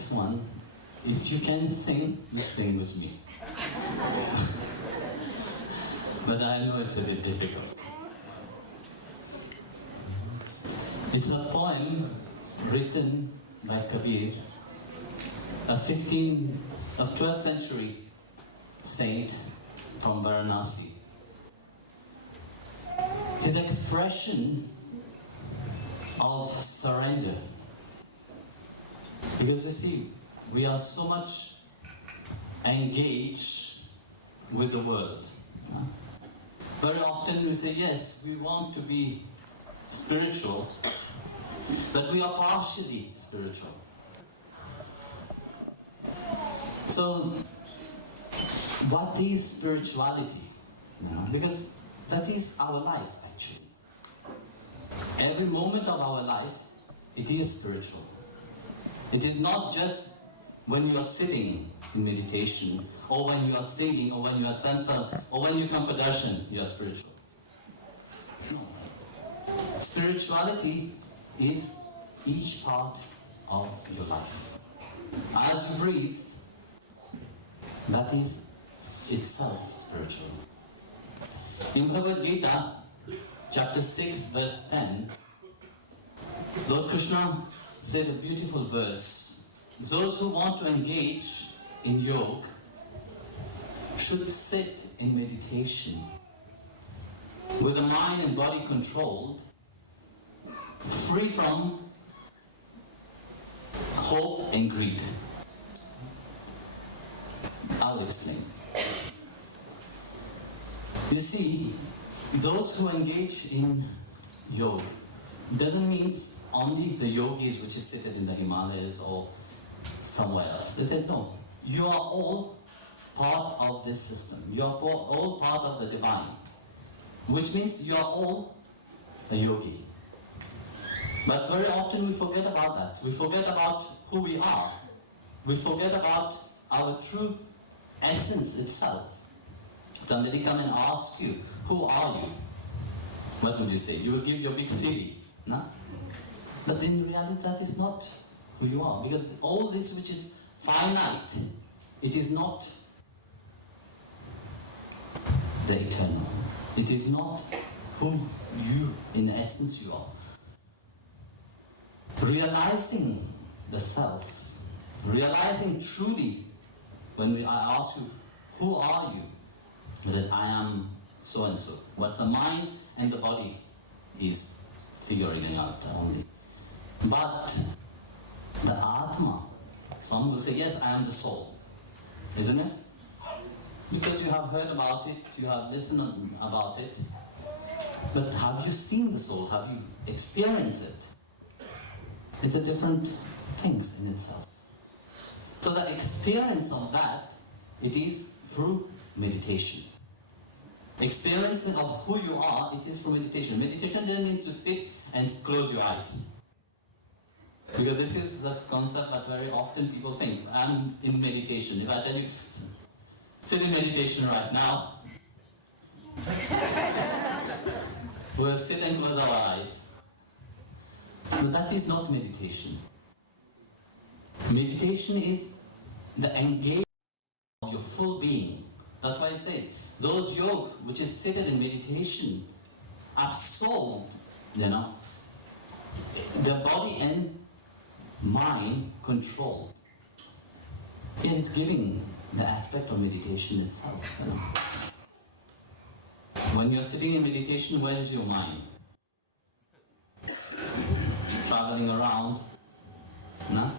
next one. If you can sing, you sing with me. But I know it's a bit difficult. It's a poem written by Kabir, a 12th century saint from Varanasi. His expression of surrender. Because you see, we are so much engaged with the world. Very often we say, yes, we want to be spiritual, but we are partially spiritual. So, what is spirituality? Because that is our life, actually. Every moment of our life, it is spiritual. It is not just when you are sitting in meditation, or when you are singing, or when you are sansa, or when you come for darshan, you are spiritual. No. Spirituality is each part of your life. As you breathe, that is itself spiritual. In Bhagavad Gita, chapter 6, verse 10, Lord Krishna said a beautiful verse. Those who want to engage in yoga should sit in meditation with the mind and body controlled, free from hope and greed. I'll explain. You see, those who engage in yoga doesn't mean only the yogis which is seated in the Himalayas or somewhere else. They said, no, you are all part of this system. You are all part of the divine. Which means you are all a yogi. But very often we forget about that. We forget about who we are. We forget about our true essence itself. Somebody come and ask you, who are you? What would you say? You will give your big CV, no? But in reality that is not who you are. Because all this which is finite, it is not the eternal. It is not who you, in essence, you are. Realizing the self, realizing truly, when I ask you, who are you? That I am so and so. What the mind and the body is figuring out only. But the Atma, some will say, yes, I am the soul. Isn't it? Because you have heard about it, you have listened about it. But have you seen the soul? Have you experienced it? It's a different things in itself. So the experience of that, it is through meditation. Experience of who you are, it is through meditation. Meditation doesn't mean to sit and close your eyes. Because this is the concept that very often people think, I'm in meditation. If I tell you, sit in meditation right now, we'll sit and close our eyes. But that is not meditation. Meditation is the engagement of your full being. That's why I say, those yoga which is seated in meditation, absolved, the body and mind controlled. And it's giving the aspect of meditation itself. When you're sitting in meditation, where is your mind? Traveling around. No?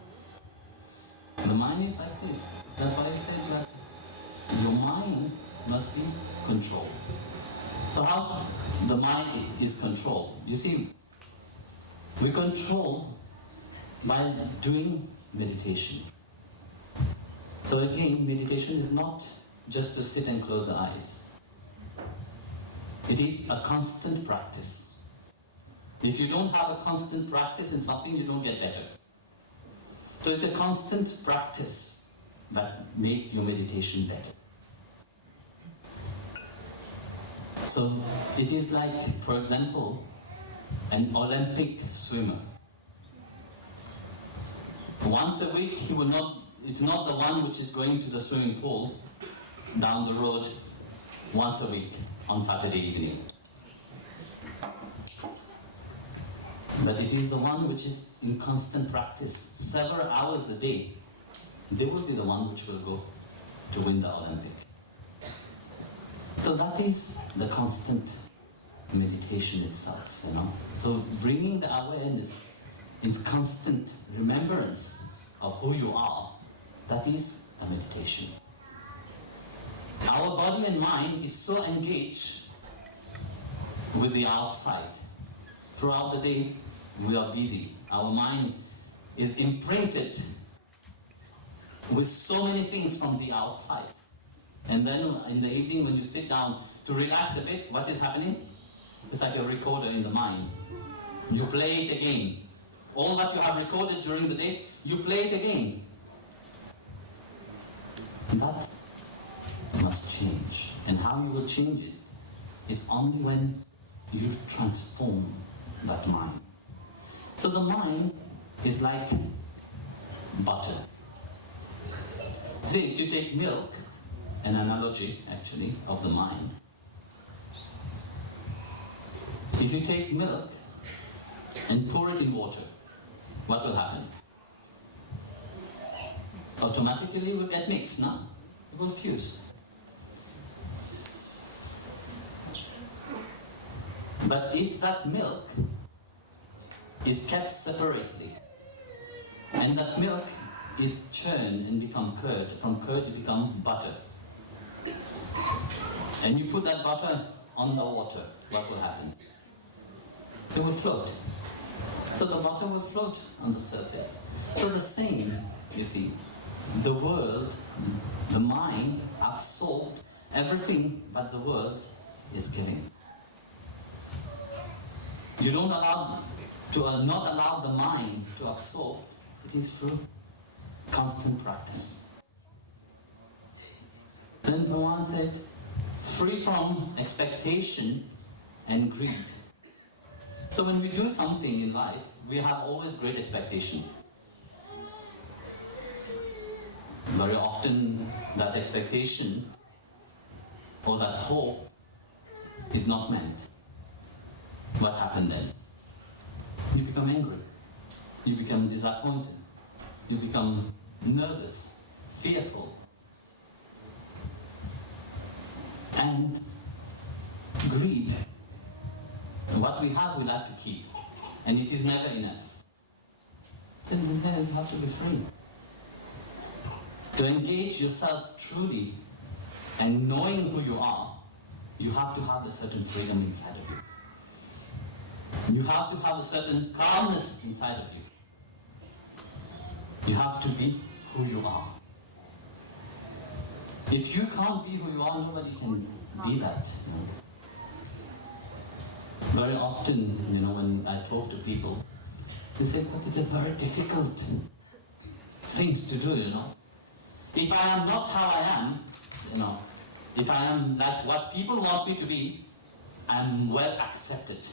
The mind is like this. That's why I said that your mind must be controlled. So how the mind is controlled? You see, we control by doing meditation. So again, meditation is not just to sit and close the eyes. It is a constant practice. If you don't have a constant practice in something, you don't get better. So it's a constant practice that makes your meditation better. So it is like, for example, an Olympic swimmer. Once a week, he will not, it's not the one which is going to the swimming pool down the road once a week on Saturday evening. But it is the one which is in constant practice, several hours a day. They will be the one which will go to win the Olympic. So that is the constant meditation itself, you know. So bringing the awareness in constant remembrance of who you are, that is a meditation. Our body and mind is so engaged with the outside. Throughout the day, we are busy. Our mind is imprinted with so many things from the outside. And then in the evening when you sit down to relax a bit, what is happening? It's like a recorder in the mind. You play it again. All that you have recorded during the day, you play it again. That must change. And how you will change it is only when you transform that mind. So the mind is like butter. See, if you take milk, an analogy actually of the mind, if you take milk and pour it in water, what will happen? Automatically it will get mixed, no? It will fuse. But if that milk is kept separately, and that milk is churned and become curd, from curd it becomes butter, and you put that butter on the water, what will happen? It will float. So the butter will float on the surface. So the same, you see, the world, the mind absorbed everything but the world is giving. You don't allow to not allow the mind to absorb. It is through constant practice. Then Bhagavan said, free from expectation and greed. So when we do something in life, we have always great expectation. Very often that expectation or that hope is not meant. What happened then? You become angry. You become disappointed. You become nervous, fearful. And greed. What we have, we like to keep. And it is never enough. Then you have to be free. To engage yourself truly and knowing who you are, you have to have a certain freedom inside of you. You have to have a certain calmness inside of you. You have to be who you are. If you can't be who you are, nobody can be that. You know? Very often, when I talk to people, they say, but it's a very difficult things to do, If I am not how I am, if I am like what people want me to be, I'm well accepted.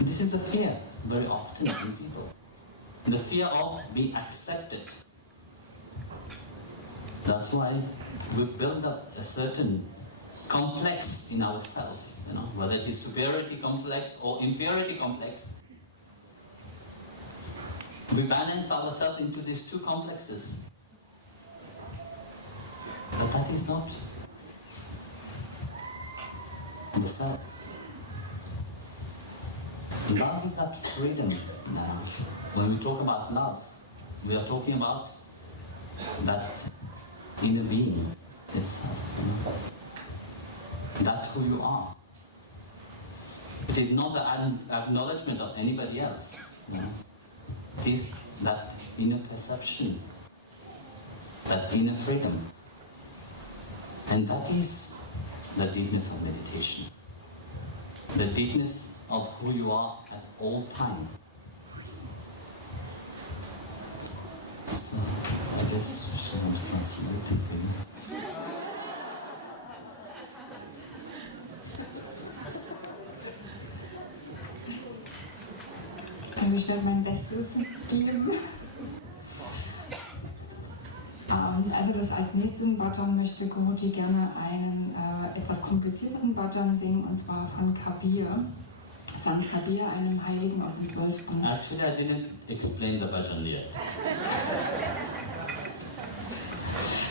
This is a fear very often in people. The fear of being accepted. That's why we build up a certain complex in ourselves, whether it is superiority complex or inferiority complex. We balance ourselves into these two complexes. But that is not the self. Love is that freedom now. When we talk about love, we are talking about that inner being itself. That who you are. It is not the acknowledgement of anybody else. It is that inner perception, that inner freedom. And that is the deepness of meditation. The deepness of who you are at all times. So, I guess I want to translate it for you. Also ich werde mein Bestes geben. Also das als nächsten Bhajan möchte Guruji gerne einen etwas komplizierteren Bhajan singen, und zwar von Kabir. Sant Kabir, einem Heiligen aus dem 12. Actually, I didn't explain the bhajan yet.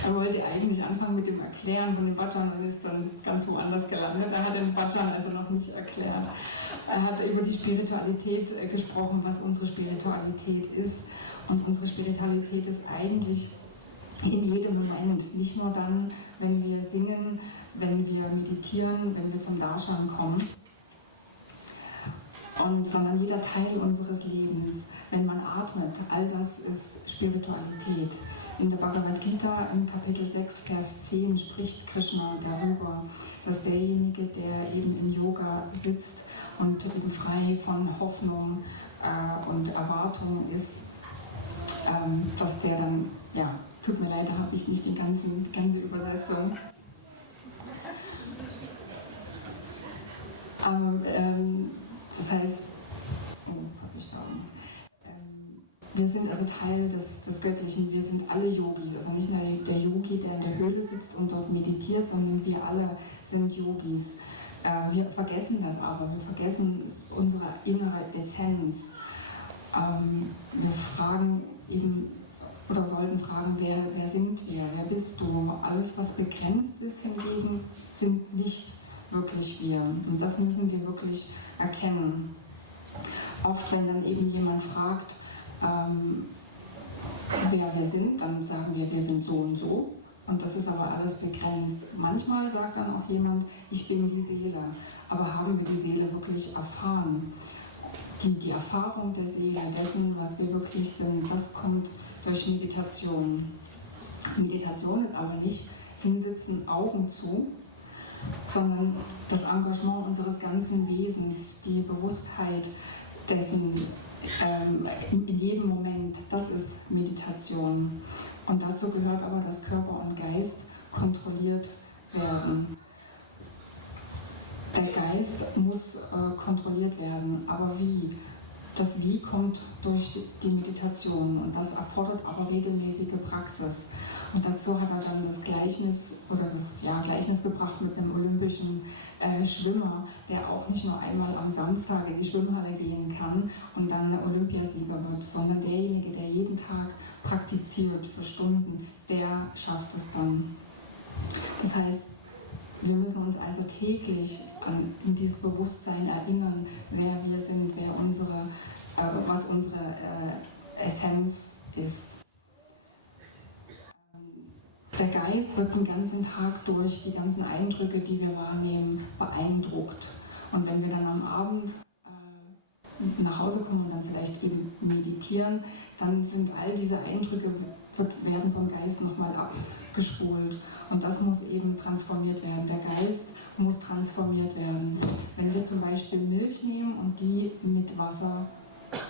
Er wollte eigentlich anfangen mit dem Erklären von dem Bhajan und ist dann ganz woanders gelandet. Er hat den Bhajan also noch nicht erklärt. Er hat über die Spiritualität gesprochen, was unsere Spiritualität ist. Und unsere Spiritualität ist eigentlich in jedem Moment, nicht nur dann, wenn wir singen, wenn wir meditieren, wenn wir zum Darshan kommen, sondern jeder Teil unseres Lebens, wenn man atmet, all das ist Spiritualität. In der Bhagavad Gita im Kapitel 6, Vers 10 spricht Krishna darüber, dass derjenige, der eben in Yoga sitzt und eben frei von Hoffnung und Erwartung ist, dass der dann, ja, tut mir leid, da habe ich nicht die ganze Übersetzung. Das heißt, jetzt habe ich da, wir sind also Teil des Göttlichen, wir sind alle Yogis, also nicht nur der Yogi, der in der Höhle sitzt und dort meditiert, sondern wir alle sind Yogis. Wir vergessen das aber, wir vergessen unsere innere Essenz. Wir fragen eben, oder sollten fragen, wer sind wir, wer bist du? Alles, was begrenzt ist hingegen, sind nicht wirklich wir. Und das müssen wir wirklich erkennen. Oft, wenn dann eben jemand fragt, wer wir sind, dann sagen wir sind so und so. Und das ist aber alles begrenzt. Manchmal sagt dann auch jemand, ich bin die Seele. Aber haben wir die Seele wirklich erfahren? Die Erfahrung der Seele, dessen, was wir wirklich sind, das kommt durch Meditation. Meditation ist aber nicht hinsitzen, Augen zu, sondern das Engagement unseres ganzen Wesens, die Bewusstheit dessen in jedem Moment, das ist Meditation. Und dazu gehört aber, dass Körper und Geist kontrolliert werden. Der Geist muss kontrolliert werden, aber wie? Das Wie kommt durch die Meditation und das erfordert aber regelmäßige Praxis. Und dazu hat er dann das Gleichnis Gleichnis gebracht mit einem olympischen Schwimmer, der auch nicht nur einmal am Samstag in die Schwimmhalle gehen kann und dann Olympiasieger wird, sondern derjenige, der jeden Tag praktiziert für Stunden, der schafft es dann. Das heißt, wir müssen uns also täglich in dieses Bewusstsein erinnern, wer wir sind, was unsere Essenz ist. Der Geist wird den ganzen Tag durch die ganzen Eindrücke, die wir wahrnehmen, beeindruckt. Und wenn wir dann am Abend nach Hause kommen und dann vielleicht eben meditieren, dann sind all diese Eindrücke, werden vom Geist nochmal abgespult. Und das muss eben transformiert werden. Der Geist muss transformiert werden. Wenn wir zum Beispiel Milch nehmen und die mit Wasser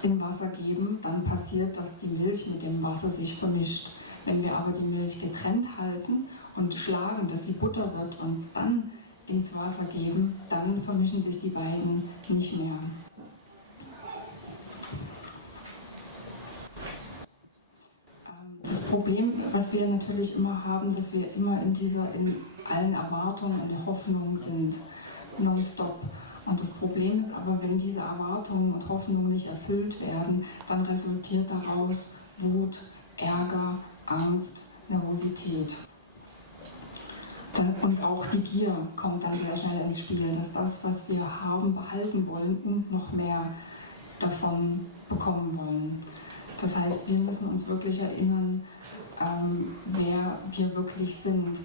in Wasser geben, dann passiert, dass die Milch mit dem Wasser sich vermischt. Wenn wir aber die Milch getrennt halten und schlagen, dass sie Butter wird und dann ins Wasser geben, dann vermischen sich die beiden nicht mehr. Das Problem, was wir natürlich immer haben, dass wir immer in allen Erwartungen, in der Hoffnung sind, nonstop. Und das Problem ist aber, wenn diese Erwartungen und Hoffnungen nicht erfüllt werden, dann resultiert daraus Wut, Ärger, Angst, Nervosität. Und auch die Gier kommt dann sehr schnell ins Spiel, dass das, was wir haben, behalten wollen und noch mehr davon bekommen wollen. Das heißt, wir müssen uns wirklich erinnern, wer wir wirklich sind.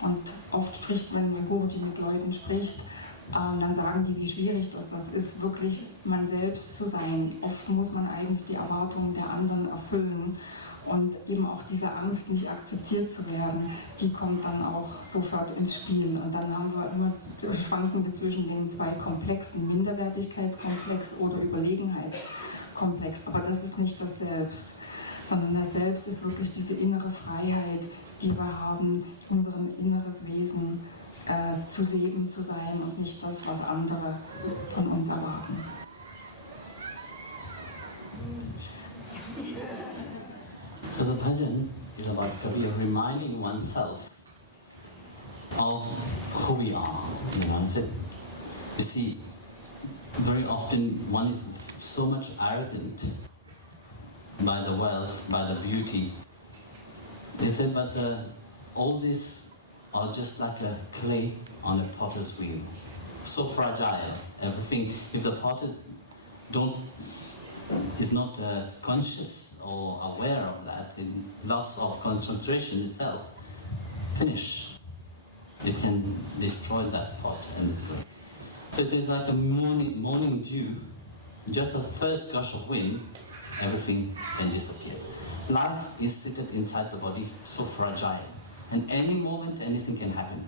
Und oft spricht, wenn Guruji mit Leuten spricht, dann sagen die, wie schwierig das ist, wirklich man selbst zu sein. Oft muss man eigentlich die Erwartungen der anderen erfüllen. Und eben auch diese Angst, nicht akzeptiert zu werden, die kommt dann auch sofort ins Spiel. Und dann haben wir immer Schwankungen zwischen den zwei Komplexen, Minderwertigkeitskomplex oder Überlegenheitskomplex. Aber das ist nicht das Selbst, sondern das Selbst ist wirklich diese innere Freiheit, die wir haben, unser inneres Wesen zu leben, zu sein und nicht das, was andere von uns erwarten. bhajan is about reminding oneself of who we are. You see, very often one is so much arrogant by the wealth, by the beauty. They said, but all this are just like a clay on a potter's wheel. So fragile, everything. If the potter is not conscious or aware of that, in loss of concentration itself, finished. It can destroy that pot. And so it is like a morning dew, just a first gush of wind, everything can disappear. Life is seated inside the body, so fragile. And any moment, anything can happen.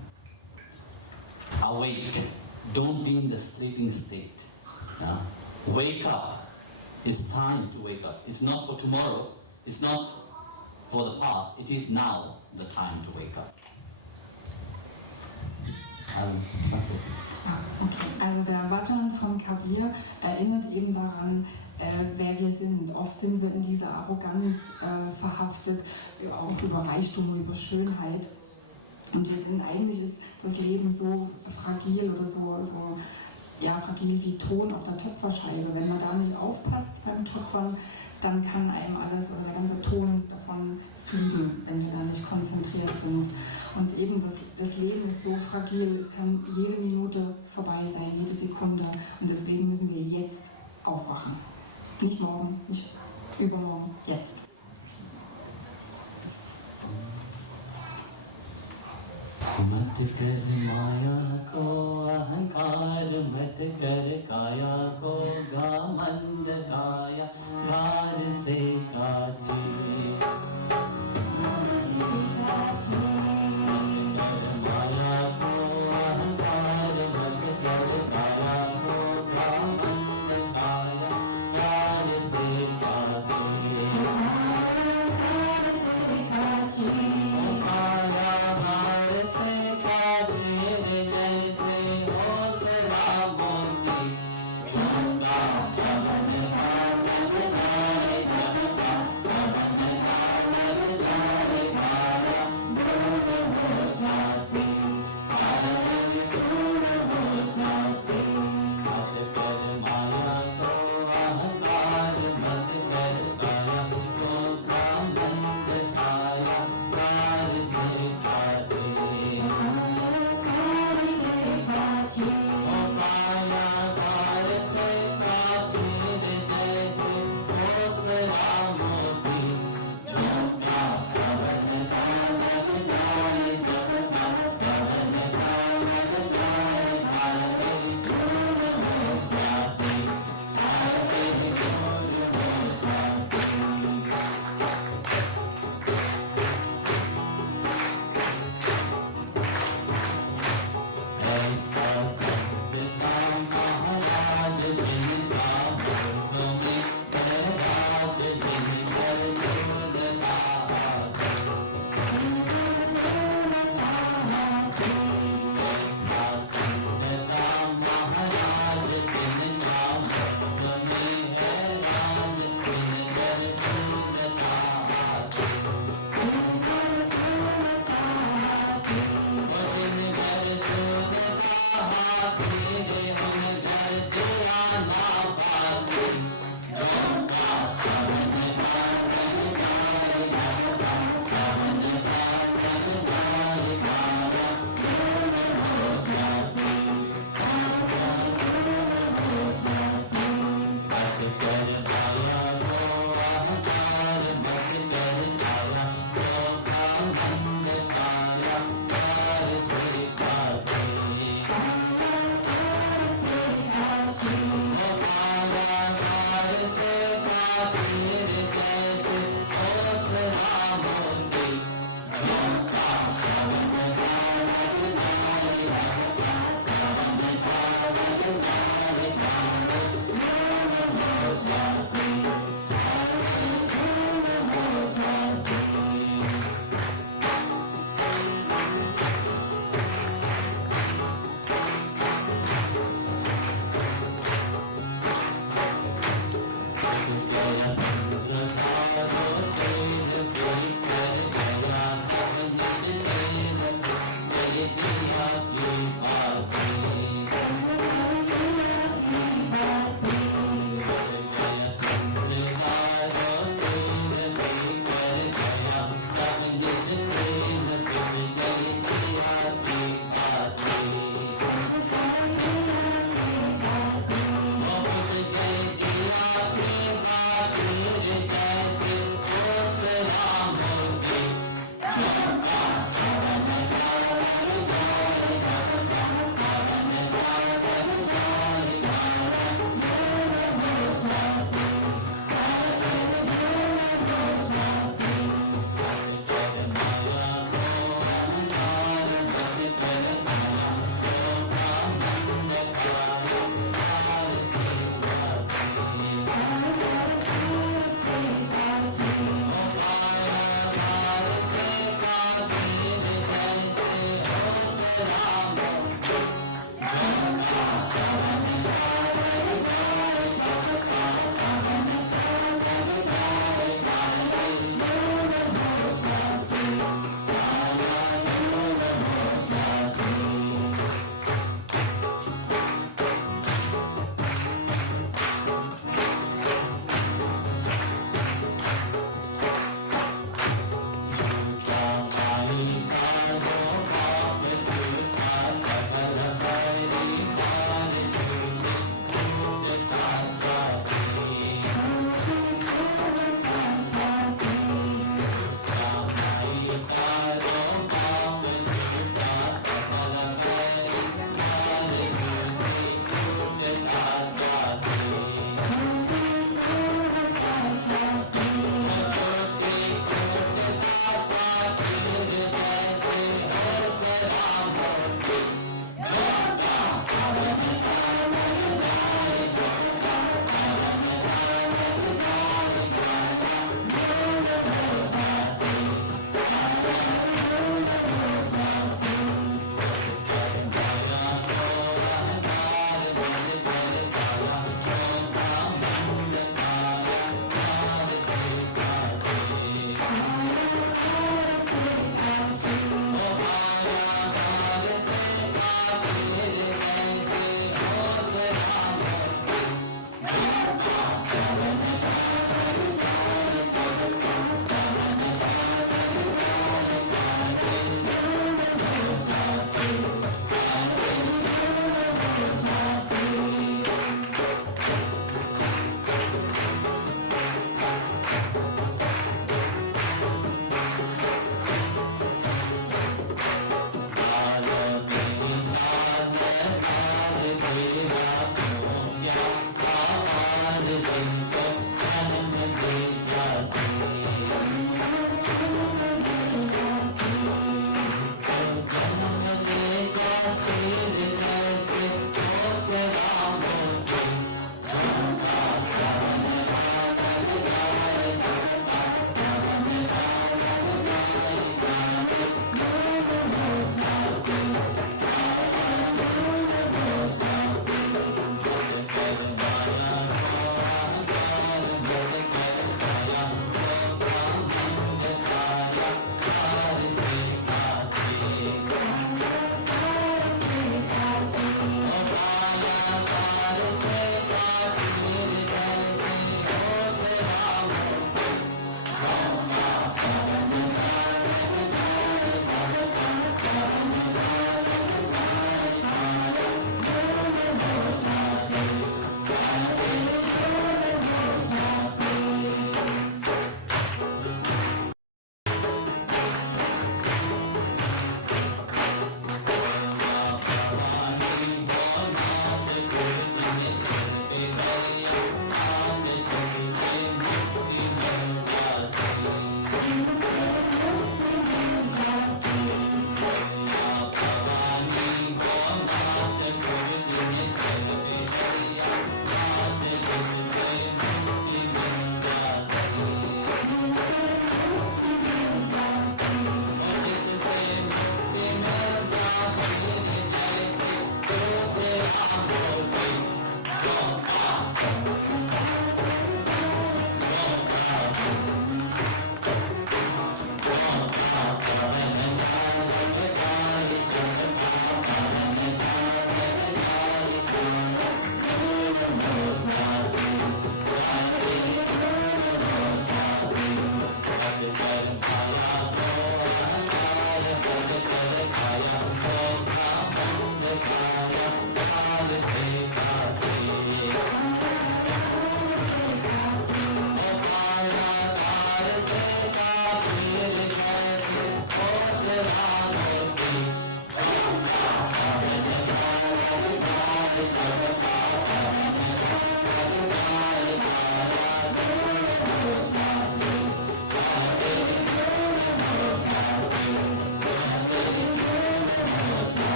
Awake. Don't be in the sleeping state. Wake up. It's time to wake up. It's not for tomorrow. It's not for the past. It is now the time to wake up. Okay. Also der Bhajan von Kabir erinnert eben daran, wer wir sind. Oft sind wir in dieser Arroganz verhaftet, auch über Reichtum, über Schönheit. Und eigentlich ist das Leben so fragil oder so fragil wie Ton auf der Töpferscheibe. Wenn man da nicht aufpasst beim Töpfern, dann kann einem alles oder der ganze Ton davon fliegen, wenn wir da nicht konzentriert sind. Und eben das Leben ist so fragil, es kann jede Minute vorbei sein, jede Sekunde. Und deswegen müssen wir jetzt aufwachen. Nicht morgen, nicht übermorgen, jetzt. मत कर माया को अहंकार मत कर काया को घमंड काया घर से काछे माया को अहंकार मत कर काया को घमंड काया घर से काछे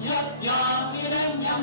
Yasya Miranyam